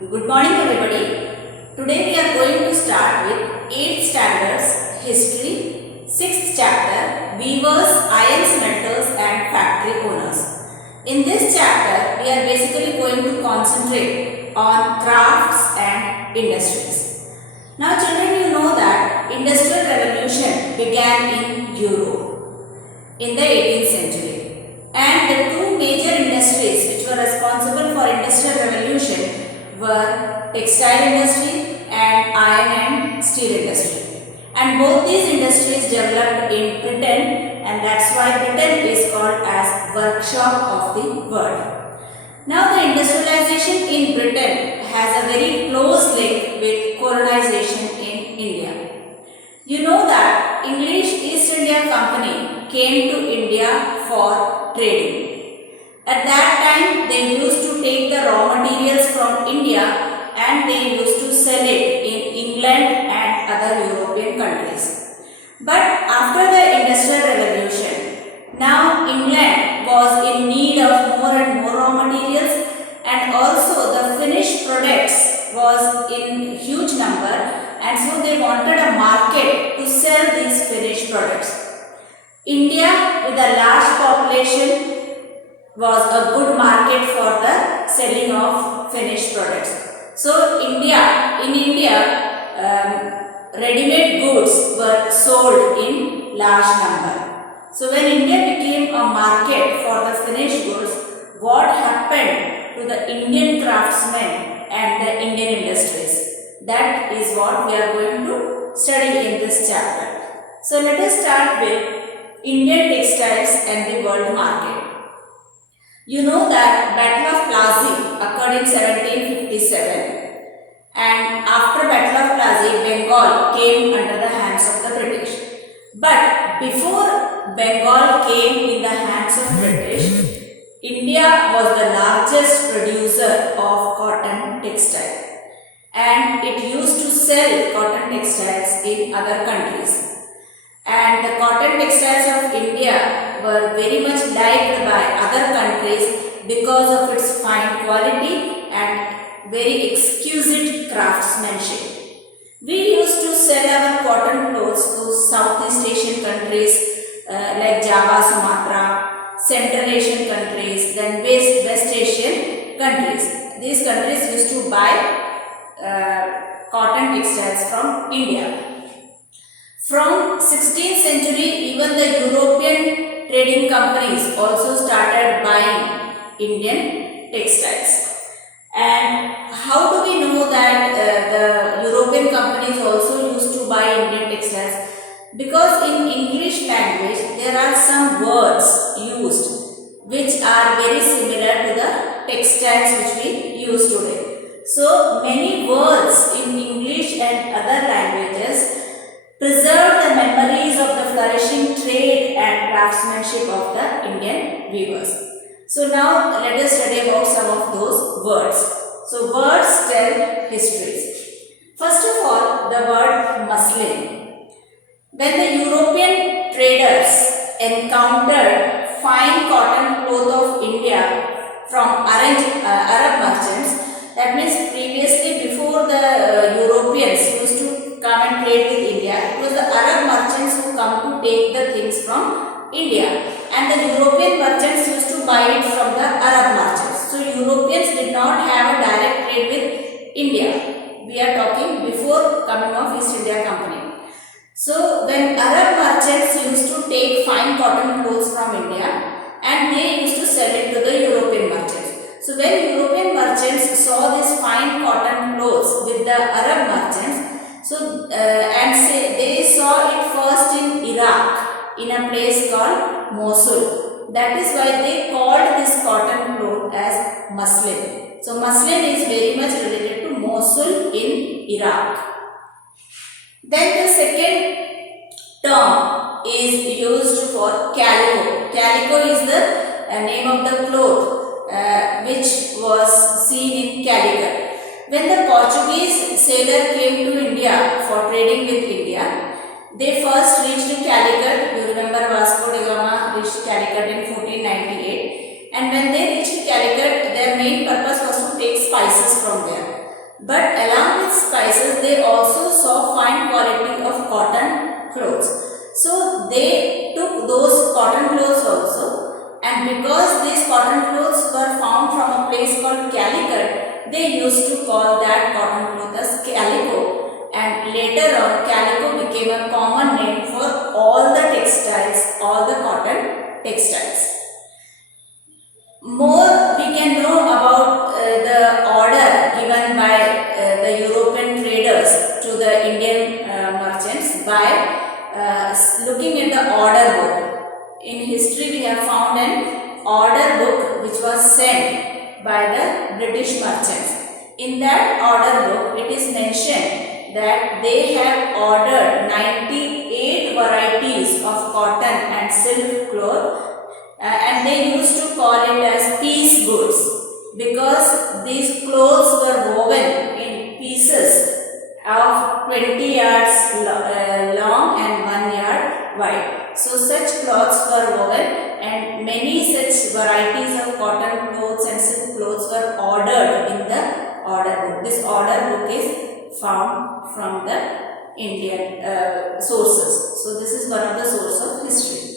Good morning everybody. Today we are going to start with 8th standards history, 6th chapter weavers, iron smelters and factory owners. In this chapter we are basically going to concentrate on crafts and industries. Now children, you know that industrial revolution began in Europe in the 18th century, and the two major industries which were responsible for industrial revolution were textile industry and iron and steel industry, and both these industries developed in Britain, and that's why Britain is called as workshop of the world. Now the industrialization in Britain has a very close link with colonization in India. You know that English East India Company came to India for trading. At that time, they used to take the raw materials from India and they used to sell it in England and other European countries. But after the Industrial Revolution, now England was in need of more and more raw materials, and also the finished products was in huge number, and so they wanted a market to sell these finished products. India, with a large population, was a good market for the selling of finished products. So in India, ready-made goods were sold in large number. So when India became a market for the finished goods, what happened to the Indian craftsmen and the Indian industries? That is what we are going to study in this chapter. So let us start with Indian textiles and the world market. You know that Battle of Plassey occurred in 1757, and after Battle of Plassey, Bengal came under the hands of the British. But before Bengal came in the hands of British, India was the largest producer of cotton textile, and it used to sell cotton textiles in other countries. And the cotton textiles of India were very much liked by other countries because of its fine quality and very exquisite craftsmanship. We used to sell our cotton clothes to Southeast Asian countries like Java, Sumatra, Central Asian countries, then West Asian countries. These countries used to buy cotton textiles from India. From 16th century, even the European trading companies also started buying Indian textiles. And how do we know that the European companies also used to buy Indian textiles? Because in English language, there are some words used which are very similar to the textiles which we use today. So many words in English and other languages preserve the memories of the flourishing trade and craftsmanship of the Indian weavers. So now let us study about some of those words. So words tell histories. First of all, the word muslin. When the European traders encountered fine cotton cloth of India from Arab merchants, that means previously before the Europeans used to come and trade with India, it was the Arab merchants who come to take the things from India, and the European merchants used to buy it from the Arab merchants. So Europeans did not have a direct trade with India. We are talking before coming of East India Company. So when Arab merchants used to take fine cotton clothes from India and they used to sell it to the European merchants. So when European merchants saw this fine cotton clothes with the Arab merchants, they saw it first in Iraq, in a place called Mosul. That is why they called this cotton cloth as muslin. So muslin is very much related to Mosul in Iraq. Then the second term is used for calico. Calico is the name of the cloth which was seen in Calicut. When the Portuguese sailor came to India for trading with India, they first reached Calicut. You remember Vasco da Gama reached Calicut in 1498, and when they reached Calicut, their main purpose was to take spices from there. But along with spices, they also saw fine quality of cotton clothes. So they took those cotton clothes also, and because these cotton clothes were found from a place called Calicut, they used to call that cotton cloth as calico, and later on calico became a common name for all the textiles, all the cotton textiles. More we can know about the order given by the European traders to the Indian merchants by looking at the order book. In history we have found an order book which was sent by the British merchants. In that order book it is mentioned that they have ordered 98 varieties of cotton and silk cloth, and they used to call it as piece goods because these clothes were woven in pieces of 20 yards long and 1 yard wide. So such cloths were woven, and many such varieties of cotton clothes and silk clothes were ordered in the order book. This order book is found from the Indian sources. So this is one of the source of history.